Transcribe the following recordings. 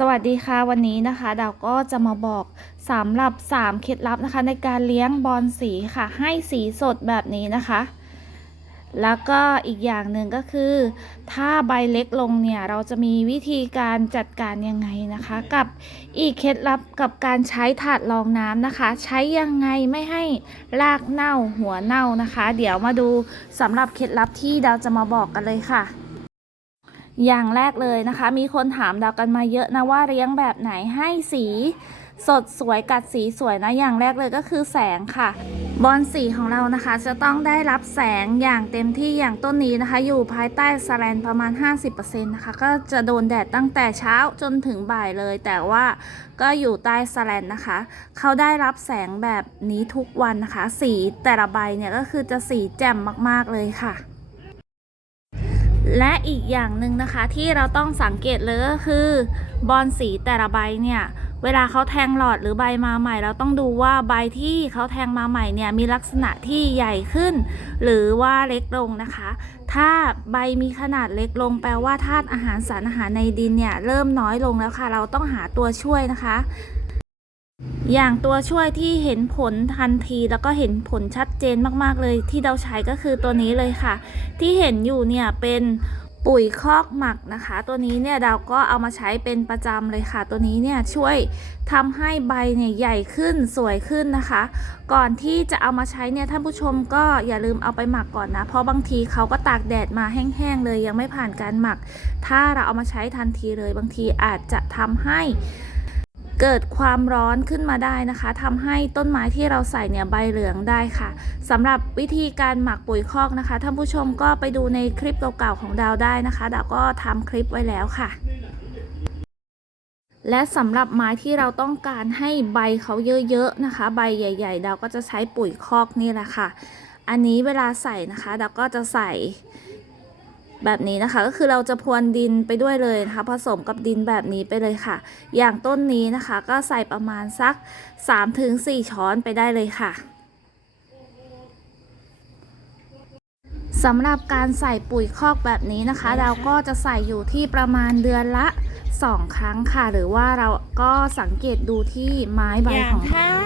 สวัสดีค่ะวันนี้นะคะดาวก็จะมาบอกสำหรับ 3 เคล็ดลับนะคะ ในการเลี้ยงบอลสีค่ะ ให้สีสดแบบนี้นะคะ แล้วก็อีกอย่างหนึ่งก็คือ ถ้าใบเล็กลงเนี่ย เราจะมีวิธีการจัดการยังไงนะคะ กับอีกเคล็ดลับกับการใช้ถาดรองน้ำนะคะ ใช้ยังไงไม่ให้รากเน่าหัวเน่านะคะ เดี๋ยวมาดูสำหรับเคล็ดลับที่ดาวจะมาบอกกันเลยค่ะ อย่างแรกเลยนะคะ มีคนถามดาวกันมาเยอะนะว่าเลี้ยงแบบไหนให้สีสดสวยกัดสีสวยนะอย่างแรกเลยก็คือแสงค่ะ บอลสีของเรานะคะ จะต้องได้รับแสงอย่างเต็มที่อย่างต้นนี้นะคะ อยู่ภายใต้สแลนประมาณ 50%นะคะก็จะโดนแดดตั้งแต่เช้าจนถึงบ่ายเลย แต่ว่าก็อยู่ใต้สแลนนะคะ เขาได้รับแสงแบบนี้ทุกวันนะคะ สีแต่ละใบเนี่ยก็คือจะสีแจ่มมากๆเลยค่ะ และอีกอย่างหนึ่งนะคะที่เราต้องสังเกตเลยก็คือบอลสีแต่ละใบเนี่ยเวลาเขาแทงหลอดหรือใบมาใหม่ เราต้องดูว่าใบที่เขาแทงมาใหม่เนี่ยมีลักษณะที่ใหญ่ขึ้น หรือว่าเล็กลงนะคะ ถ้าใบมีขนาดเล็กลง แปลว่าธาตุอาหารสารอาหารในดินเนี่ยเริ่มน้อยลงแล้วค่ะ เราต้องหาตัวช่วยนะคะ อย่างตัวช่วยที่เห็นผลทันทีแล้วก็เห็นผลชัดเจนมากๆเลยที่เราใช้ก็คือตัวนี้เลยค่ะ ที่เห็นอยู่เนี่ยเป็นปุ๋ยคอกหมักนะคะ ตัวนี้เนี่ยเราก็เอามาใช้เป็นประจำเลยค่ะ ตัวนี้เนี่ยช่วยทำให้ใบเนี่ยใหญ่ขึ้นสวยขึ้นนะคะ ก่อนที่จะเอามาใช้เนี่ยท่านผู้ชมก็อย่าลืมเอาไปหมักก่อนนะ เพราะบางทีเขาก็ตากแดดมาแห้งๆเลยยังไม่ผ่านการหมัก ถ้าเราเอามาใช้ทันทีเลยบางทีอาจจะทำให้ เกิดความร้อนขึ้นมาได้นะคะทำให้ต้นไม้ที่เราใส่เนี่ยใบเหลืองได้ค่ะสำหรับวิธีการหมักปุ๋ยคอกนะคะท่านผู้ชมก็ไปดูในคลิปเก่าๆของดาวได้นะคะดาวก็ทำคลิปไว้แล้วค่ะและสำหรับไม้ที่เราต้องการให้ใบเขาเยอะๆนะคะ ใบใหญ่ๆดาวก็จะใช้ปุ๋ยคอกนี่แหละค่ะ อันนี้เวลาใส่นะคะดาวก็จะใส่ แบบนี้นะคะ ก็คือเราจะพรวนดินไปด้วยเลยนะคะ ผสมกับดินแบบนี้ไปเลยค่ะ อย่างต้นนี้นะคะ ก็ใส่ประมาณสัก 3-4 ช้อนไปได้เลยค่ะ สำหรับการใส่ปุ๋ยคอกแบบนี้นะคะ เราก็จะใส่อยู่ที่ประมาณเดือนละ 2 ครั้งค่ะ หรือว่าเราก็สังเกตดูที่ไม้ใบของ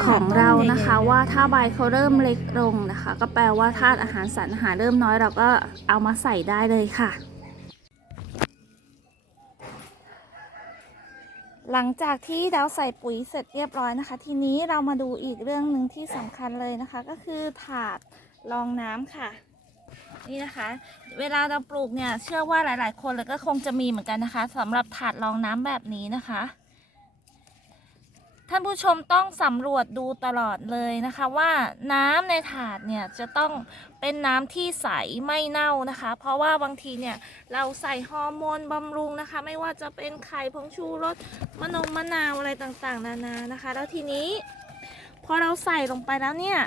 ของเรานะคะ ว่าถ้าใบเขาเริ่มเล็กลงนะคะ ก็แปลว่าธาตุอาหารสารอาหารเริ่มน้อยเราก็เอามาใส่ได้เลยค่ะ หลังจากที่เราใส่ปุ๋ยเสร็จเรียบร้อยนะคะ ทีนี้เรามาดูอีกเรื่องหนึ่งที่สำคัญเลยนะคะ ก็คือถาดรองน้ำค่ะ นี่นะคะ เวลาเราปลูกเนี่ยเชื่อว่าหลาย ๆ คนเลยก็คงจะมีเหมือนกันนะคะสำหรับถาดรองน้ำแบบนี้นะคะ ท่านผู้ชมต้องสำรวจดูตลอดเลยนะคะว่าน้ำในถาดเนี่ยจะต้องเป็นน้ำที่ใสไม่เน่านะคะ เพราะว่าบางทีเนี่ยเราใส่ฮอร์โมนบำรุงนะคะ ไม่ว่าจะเป็นไข่ผงชูรสมะนงมะนาวอะไรต่างๆ นานานะคะ แล้วทีนี้พอเราใส่ลงไปแล้วเนี่ย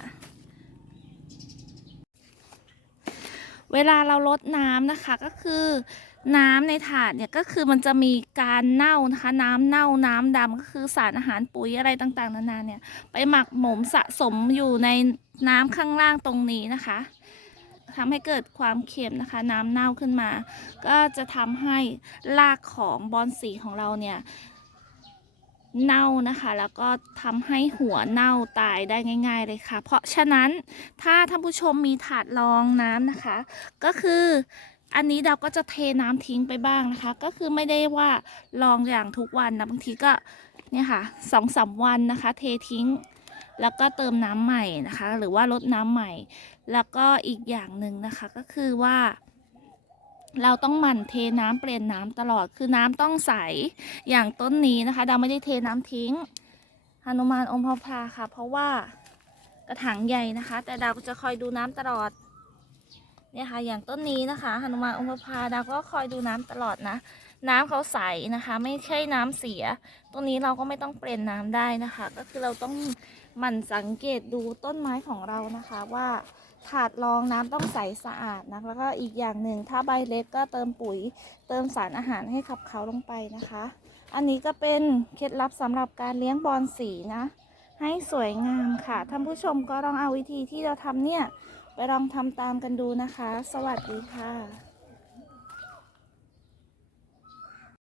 เวลาเราลดน้ำนะคะก็คือน้ำในถาดเนี่ยก็คือมันจะมีการเน่านะคะน้ำเน่าน้ำดำก็คือสารอาหารปุ๋ยอะไรต่างๆ นานาเนี่ยไปหมักหมมสะสมอยู่ในน้ำข้างล่างตรงนี้นะคะทำให้เกิดความเค็มนะคะ น้ำเน่าขึ้นมา ก็จะทำให้รากของบอนสีของเราเนี่ย เน่านะคะ แล้วก็ทำให้หัวเน่าตายได้ง่าย ๆ เลยค่ะ เพราะฉะนั้นถ้าท่านผู้ชมมีถาดรองน้ำนะคะ ก็คืออันนี้เราก็จะเทน้ำทิ้งไปบ้างนะคะ ก็คือไม่ได้ว่าลองอย่างทุกวันนะบางทีก็เนี่ยค่ะสองสามวันนะคะ เททิ้งแล้วก็เติมน้ำใหม่นะคะ หรือว่าลดน้ำใหม่ แล้วก็อีกอย่างหนึ่งนะคะก็คือว่า เราต้องหมั่นเทน้ำเปลี่ยนน้ำตลอดคือน้ำต้องใสอย่างต้นนี้นะคะ เราไม่ได้เทน้ำทิ้งหนุมานอมพพาค่ะ เพราะว่ากระถางใหญ่นะคะ แต่ดาวก็จะคอยดูน้ำตลอดเนี่ยค่ะอย่างต้นนี้นะคะหนุมานอมพพาดาวก็คอยดูน้ำตลอดนะ น้ำเขาใสนะคะ ไม่ใช่น้ำเสียตรงนี้เราก็ไม่ต้องเปลี่ยนน้ำได้นะคะ ก็คือเราต้องหมั่นสังเกตดูต้นไม้ของเรานะคะว่า ถาดรองน้ำต้องใสสะอาดนะแล้วก็อีกอย่างหนึ่งถ้าใบเล็กก็เติมปุ๋ย เติมสารอาหารให้ขับเขาลงไปนะคะ อันนี้ก็เป็นเคล็ดลับสำหรับการเลี้ยงบอลสีนะ ให้สวยงามค่ะท่านผู้ชมก็ลองเอาวิธีที่เราทำเนี่ย ไปลองทำตามกันดูนะคะ สวัสดีค่ะ